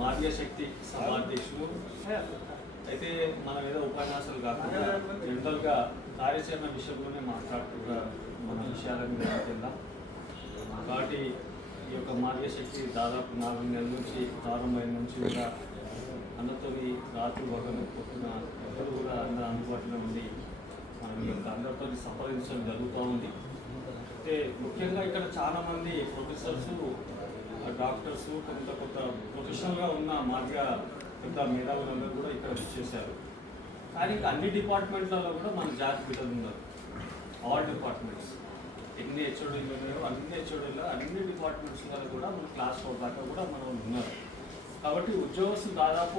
మాదిగ శక్తి సభాధ్యక్షులు. అయితే మనం ఏదో ఉపన్యాసాలు కాకుండా జనరల్గా కార్యాచరణ విషయంలోనే మాట్లాడుతున్న మన విషయాల మీద వెళ్దాం. కాబట్టి ఈ యొక్క మాదిగ శక్తి దాదాపు 4 నెలల నుంచి ప్రారంభమైన నుంచి కూడా అందరితోని రాత్రి ఒకరు పొద్దున ఎవరు కూడా అందరూ అందుబాటులో ఉండి మనం ఈ యొక్క అందరితో సంప్రదించడం జరుగుతూ ఉంది. అయితే ముఖ్యంగా ఇక్కడ చాలామంది ప్రొఫెసర్స్, డాక్టర్స్, కొంత ప్రొఫెషనల్గా ఉన్న మాదిగ పెద్ద మేధావులందరూ కూడా ఇక్కడ వచ్చేసారు. కానీ ఇంకా అన్ని డిపార్ట్మెంట్లలో కూడా మన జాతి బిడ్డలు ఉన్నారు. ఆల్ డిపార్ట్మెంట్స్ ఎన్ని హెచ్ఓడీలు ఉన్నాయో అన్ని హెచ్ఓడీలో అన్ని డిపార్ట్మెంట్స్లో కూడా మన క్లాస్ 4 దాకా కూడా మనం ఉన్నారు. కాబట్టి ఉద్యోగస్తులు దాదాపు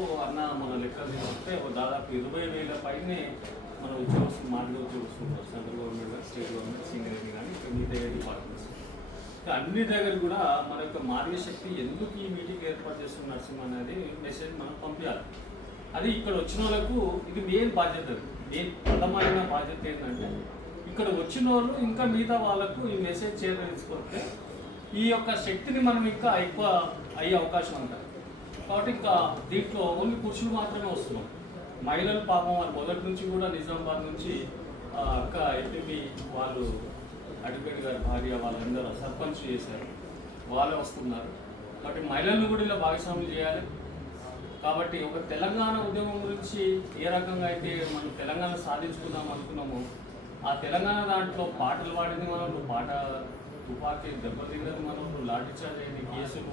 మన లెక్కలు తీసుకుంటే దాదాపు 20,000 పైనే మన ఉద్యోగస్తులు మాదిగ ఉద్యోగస్తులు ఉన్నారు. Central government, state government, Singareni కానీ ఇక్కడ మిగతా డిపార్ట్మెంట్స్ అన్ని దగ్గర కూడా మన యొక్క మాదిగ శక్తి ఎందుకు ఈ మీటింగ్ ఏర్పాటు చేస్తున్న నరసింహ అనేది మెసేజ్ మనం పంపించాలి. అది ఇక్కడ వచ్చిన వాళ్ళకు ఇది మెయిన్ బాధ్యత. మెయిన్ ప్రథమైన బాధ్యత ఏంటంటే ఇక్కడ వచ్చిన వాళ్ళు ఇంకా మిగతా వాళ్ళకు ఈ మెసేజ్ చేరవేసుకుంటే ఈ యొక్క శక్తిని మనం ఇంకా ఎక్కువ అయ్యే అవకాశం ఉంటుంది. కాబట్టి ఇంకా దీంట్లో ఓన్లీ పురుషులు మాత్రమే వస్తున్నాం. మహిళలు పాపం వాళ్ళు మొదటి నుంచి కూడా నిజామాబాద్ నుంచి అక్క ఎంపీ వాళ్ళు అడ్వకేట్ గారి భార్య వాళ్ళందరూ సర్పంచ్ చేశారు, వాళ్ళే వస్తున్నారు. కాబట్టి మహిళలను కూడా ఇలా భాగస్వామ్యం చేయాలి. కాబట్టి ఒక తెలంగాణ ఉద్యమం గురించి ఏ రకంగా అయితే మనం తెలంగాణ సాధించుకుందాం అనుకున్నామో ఆ తెలంగాణ దాంట్లో పాటలు పాడింది మనం, తుపాకీ దెబ్బతిన్నది మనం, లాఠీ చార్జ్ అయింది, కేసులు,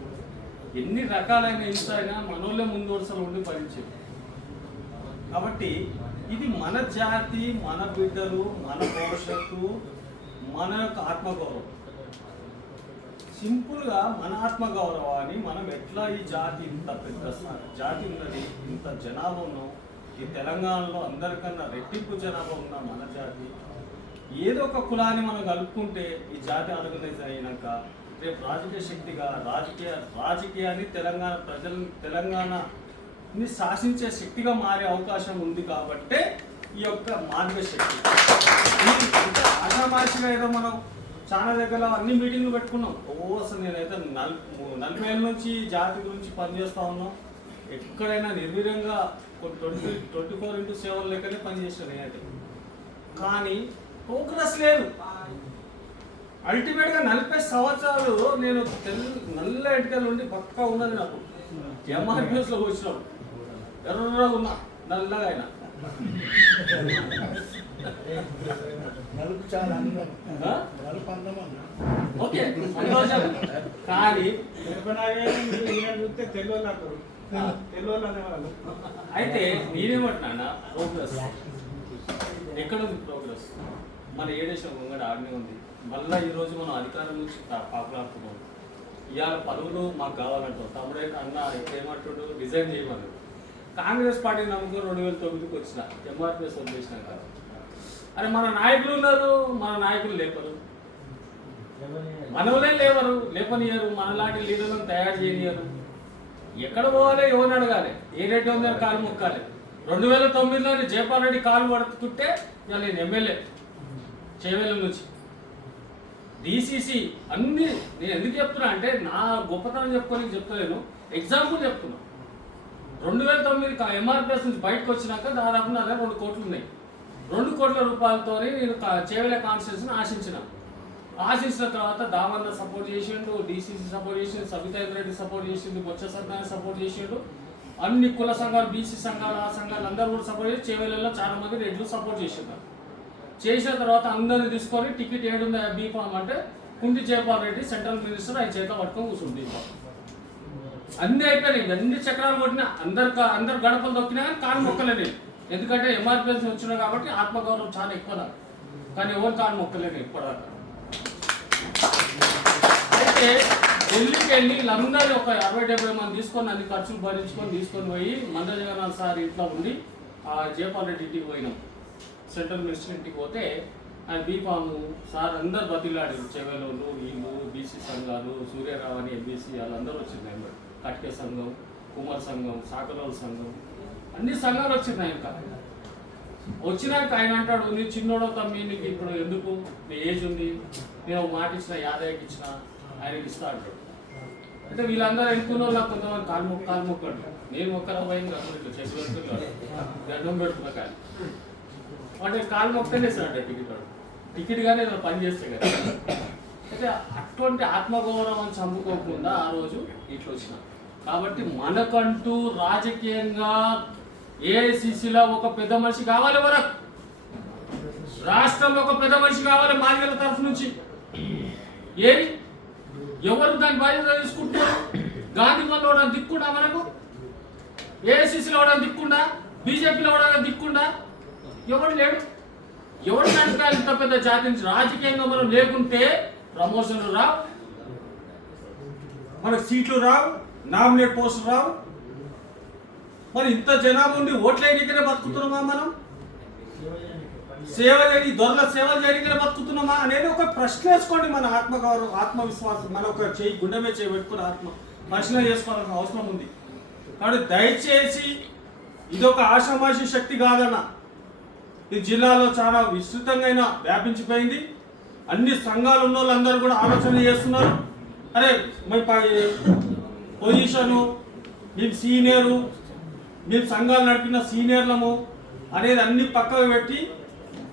ఎన్ని రకాలైన హింస అయినా మనోళ్ళే ముందు వరుసలో ఉండి భరించేది. కాబట్టి ఇది మన జాతి, మన బిడ్డలు, మన భవిష్యత్తు, మన యొక్క ఆత్మగౌరవం. సింపుల్గా మన ఆత్మగౌరవాన్ని మనం ఎట్లా ఈ జాతి ఇంత పెద్ద జాతి ఉన్నది, ఇంత జనాభా ఉన్నాం, ఈ తెలంగాణలో అందరికన్నా రెట్టింపు జనాభా ఉన్న మన జాతి, ఏదో ఒక కులాన్ని మనం కలుపుకుంటే ఈ జాతి ఆర్గనైజ్ అయినాక రేపు రాజకీయ శక్తిగా రాజకీయాన్ని తెలంగాణని శాసించే శక్తిగా మారే అవకాశం ఉంది. కాబట్టే ఈ యొక్క మాదిగ శక్తి ఇంకా ఆషామాషిగా ఏదో మనం చాలా దగ్గర అన్ని మీటింగ్లు పెట్టుకున్నాం. అసలు నేనైతే 40 ఏళ్ళ నుంచి జాతి గురించి పనిచేస్తూ ఉన్నాం. ఎక్కడైనా నిర్వీర్యంగా 24/7 లెక్కనే పనిచేస్తాను నేనైతే. కానీ ప్రోగ్రెస్ లేదు. అల్టిమేట్గా 40 సంవత్సరాలు నేను నల్ల ఎటుకలు ఉండి పక్కా ఉన్నది. నాకు ఎంఆర్పిఎస్లో వచ్చినాం, ఎర్రగా ఉన్నా, నల్లగా అయినా. ఓకే సంతోషం. కానీ అయితే నేనేమంటున్నా, ప్రోగ్రెస్ ఎక్కడుంది? ప్రోగ్రెస్ మన ఏడేశం ముంగడ ఆడనే ఉంది. మళ్ళీ ఈరోజు మనం అధికారం నుంచి పాకులాడుతున్నాం. ఇవాళ పదవులు మాకు కావాలంటాం. తమ్ముడే అన్న ఏమంటాడు, డిజైన్ చేయమని. కాంగ్రెస్ పార్టీ నమ్ముకుని 2009కి వచ్చిన ఎంఆర్పిఎస్ వదిలేసినాక అరే మన నాయకులు ఉన్నారు, మన నాయకులు లేపరు, మనవలే లేపనియరు, మనలాంటి లీడర్లను తయారు చేయనియరు. ఎక్కడ పోవాలి, ఎవరిని అడగాలి, ఏ రెడ్డి ఉందని కాలు మొక్కాలి. 2009లో జయపాల్ రెడ్డి కాలు పడుతుంటే ఇవాళ నేను ఎమ్మెల్యే చేవేళ్ళ నుంచి డిసిసి అన్ని. నేను ఎందుకు చెప్తున్నా అంటే నా గొప్పతనం చెప్పుకోనికి చెప్తలేను, ఎగ్జాంపుల్ చెప్తున్నా. 2009 ఎంఆర్పిఎస్ నుంచి బయటకు వచ్చినాక దాదాపు నా దగ్గర 2 కోట్లు ఉన్నాయి. 2 కోట్ల రూపాయలతో నేను చేవేళ్ళ కాన్స్టిట్యూన్సీని ఆశించిన తర్వాత దామన్న సపోర్ట్ చేసిండు, డిసిసి సపోర్ట్ చేసిండు, సబితాయింద్ర రెడ్డి సపోర్ట్ చేసిండు, బొచ్చ సత్యనారాయణ సపోర్ట్ చేసిండు, అన్ని కుల సంఘాలు, బీసీ సంఘాలు, ఆ సంఘాలు అందరూ కూడా సపోర్ట్ చేసి చేవేళ్ళలో చాలా మంది రెడ్లు సపోర్ట్ చేసిండ్రు. చేసిన తర్వాత అందరిని తీసుకొని టికెట్ ఏడుంది బీఫామ్ అంటే కుంటి జయపాల్ రెడ్డి సెంట్రల్ మినిస్టర్ ఆయన చేత పట్టుకొని కూర్చుంది. బీఫామ్ అన్నీ అయిపోయినాయి, అన్ని చక్రాలు కొట్టినా, అందరు గడపలు దొక్కినా కానీ కాలు మొక్కలేని. ఎందుకంటే ఎంఆర్పిఎస్ వచ్చినా కాబట్టి ఆత్మగౌరవం చాలా ఎక్కువ నాకు. కానీ ఎవరు కాలు మొక్కలేని ఇప్పటిదాకా. అయితే ఢిల్లీకి వెళ్ళి వీళ్ళందరూ ఒక 60-70 మంది తీసుకొని అన్ని ఖర్చులు భరించుకొని తీసుకొని పోయి మంద జగన్నాథ్ సార్ ఇంట్లో ఉండి జయపాల్ రెడ్డి ఇంటికి పోయినాం. సెంట్రల్ మినిస్టర్ ఇంటికి పోతే ఆయన బీఫాము సార్ అందరు బతిలాడారు. చెవెలోళ్ళు, వీళ్ళు, బీసీ సంఘాలు, సూర్యరావు అని ఎంబీసీ వాళ్ళందరూ వచ్చింది. కట్కే సంఘం, కుమార్ సంఘం, సాకలోల సంఘం, అన్ని సంఘాలు వచ్చినాయి. ఇంకా వచ్చినాక ఆయన అంటాడు, నీ చిన్నోడో తమ్మి, నీకు ఇప్పుడు ఎందుకు, నీ ఏజ్ ఉంది, నేను మాట ఇచ్చిన యాదయ్యకి ఇచ్చిన ఆయనకి ఇస్తా అంటాడు. అంటే వీళ్ళందరూ ఎన్నుకున్న వాళ్ళు కొంతమంది కాలు మొక్కడు నేను మొక్కల పోయింది కాదు చెట్లు గడ్డం పెడుతున్నా కానీ అంటే కాలు మొక్కనే సార్ టికెట్ కానీ ఏదైనా పని చేస్తే కదా అయితే అటువంటి ఆత్మగౌరవం చంపుకోకుండా ఆ రోజు ఇట్లా వచ్చిన కాబట్టి మనకంటూ రాజకీయంగా ఏఐసిసిలో ఒక పెద్ద మనిషి కావాలి, వరకు రాష్ట్రంలో ఒక పెద్ద మనిషి కావాలి మాదిగల తరఫు నుంచి. ఏది ఎవరు దాని బాధ్యత తీసుకుంటున్నారు? గాంధీ వల్ల కూడా దిక్కుండా, మనకు ఏఐసిసిలో కూడా దిక్కుండా, బీజేపీలో కూడా దిక్కుండా ఎవడు లేడు. ఎవరు నడకాలి ఇంత పెద్ద జాతి నుంచి? రాజకీయంగా మనం లేకుంటే ప్రమోషన్లు రావు, మనకు సీట్లు రావు, నామినేట్ పోస్టులు రావు. మరి ఇంత జనాభా ఉండి ఓట్లేనికనే బతుకుతున్నామా? మనం సేవ చేయని దొరల సేవ చేయనికనే బతుకుతున్నామా అనేది ఒక ప్రశ్న వేసుకోండి. మన ఆత్మగౌరవం, ఆత్మవిశ్వాసం మన ఒక చేయి గుండె మీద చేయబెట్టుకుని ఆత్మ పరిశీలన చేసుకోవాల్సిన అవసరం ఉంది. కాబట్టి దయచేసి ఇదొక ఆషామాషి శక్తి కాదన్న. ఈ జిల్లాలో చాలా విస్తృతంగా వ్యాపించిపోయింది. అన్ని సంఘాలు ఉన్న వాళ్ళందరూ కూడా ఆలోచన చేస్తున్నారు. అరే మేము పొజిషను, మేము సీనియరు, మేము సంఘాలు నడిపిన సీనియర్లము అనేది అన్ని పక్కకు పెట్టి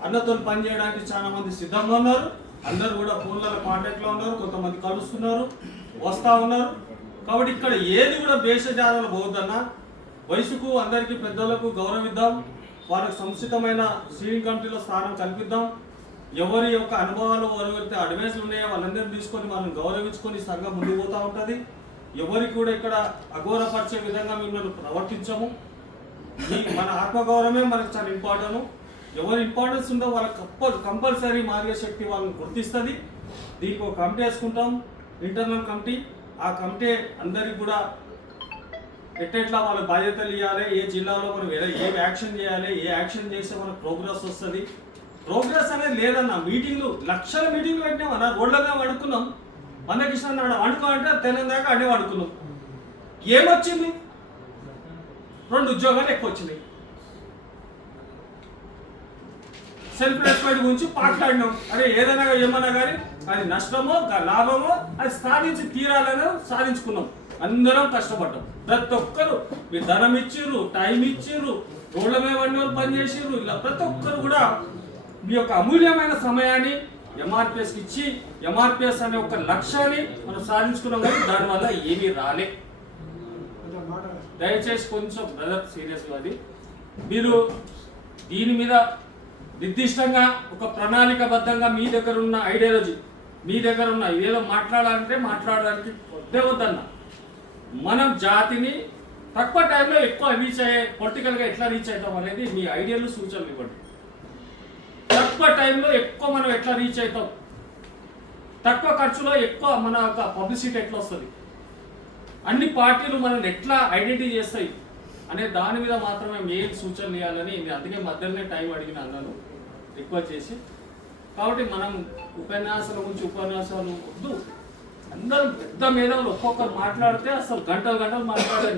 అన్నతో పనిచేయడానికి చాలా మంది సిద్ధంగా ఉన్నారు. అందరూ కూడా ఫోన్లలో కాంటాక్ట్లో ఉన్నారు, కొంతమంది కలుస్తున్నారు, వస్తూ ఉన్నారు. కాబట్టి ఇక్కడ ఏది కూడా భేషజాలను పోవద్దన్న. వయసుకు అందరికీ పెద్దలకు గౌరవిద్దాం, వాళ్ళకి సముచితమైన స్టీరింగ్ కమిటీలో స్థానం కల్పిద్దాం. ఎవరి యొక్క అనుభవాలు ఎవరైతే అడ్వైస్లు ఉన్నాయో వాళ్ళందరినీ తీసుకొని మనం గౌరవించుకొని సంఘం ముందుకు పోతూ ఉంటుంది. ఎవరికి కూడా ఇక్కడ అఘోరపరిచే విధంగా మిమ్మల్ని ప్రవర్తించము. మన ఆత్మగౌరవమే మనకు చాలా ఇంపార్టెంట్. ఎవరు ఇంపార్టెన్స్ ఉందో వాళ్ళకి కంపల్సరీ మార్గ శక్తి వాళ్ళని గుర్తిస్తుంది. దీనికి ఒక కమిటీ వేసుకుంటాం, ఇంటర్నల్ కమిటీ. ఆ కమిటీ అందరికి కూడా ఎట్లా వాళ్ళ బాధ్యతలు ఇవ్వాలి, ఏ జిల్లాలో మనం ఏ యాక్షన్ చేయాలి, ఏ యాక్షన్ చేస్తే మనకు ప్రోగ్రెస్ వస్తుంది. ప్రోగ్రెస్ అనేది లేదన్న. మీటింగ్లు లక్షల మీటింగ్లు పెట్టినాం అన్న, రోడ్లగా అడుక్కున్నాం. మందకృష్ణ అనుకో అంటే తెలంగాణ అడే అడుక్కున్నాం. ఏమొచ్చింది? 2 ఉద్యోగాలు ఎక్కువ వచ్చినాయి. సెల్ఫ్ రెస్పెక్ట్ గురించి మాట్లాడినాం. అరే ఏదైనా ఏమన్నా కానీ అది నష్టమో లాభమో అది సాధించి తీరాలని సాధించుకున్నాం. అందరం కష్టపడ్డాం. ప్రతి ఒక్కరు మీరు ధనం ఇచ్చిర్రు, టైం ఇచ్చిర్రు, రోడ్ల మీద వాళ్ళు పనిచేసిర్రు. ఇలా ప్రతి ఒక్కరు కూడా మీ యొక్క అమూల్యమైన సమయాన్ని ఎంఆర్పిఎస్కి ఇచ్చి ఎంఆర్పిఎస్ అనే ఒక లక్ష్యాన్ని మనం సాధించుకున్నాం. కానీ దానివల్ల ఏమీ రాలే. దయచేసి కొంచెం బ్రదర్ సీరియస్గా అది మీరు దీని మీద నిర్దిష్టంగా ఒక ప్రణాళికబద్ధంగా మీ దగ్గర ఉన్న ఐడియాలజీ, మీ దగ్గర ఉన్న ఏదో మాట్లాడాలంటే మాట్లాడడానికి వద్దే వద్దన్న. మనం జాతిని తక్కువ టైంలో ఎక్కువ రీచ్ అయ్యే పొలిటికల్గా ఎట్లా రీచ్ అవుతాం అనేది మీ ఐడియాలు, సూచనలు ఇవ్వండి. తక్కువ టైంలో ఎక్కువ మనం ఎట్లా రీచ్ అవుతాం, తక్కువ ఖర్చులో ఎక్కువ మన యొక్క పబ్లిసిటీ ఎట్లా వస్తుంది, అన్ని పార్టీలు మనల్ని ఎట్లా ఐడెంటిఫై చేస్తాయి అనే దాని మీద మాత్రమే మెయిన్ సూచనలు ఇవ్వాలని అందుకే మధ్యలోనే టైం అడిగిన అన్నాను రిక్వెస్ట్ చేసి. కాబట్టి మనం ఉపన్యాసాల గురించి ఉపన్యాసాలు వద్దు. అందరం పెద్ద మేధావులు ఒక్కొక్కరు మాట్లాడితే అసలు గంటలు మాట్లాడే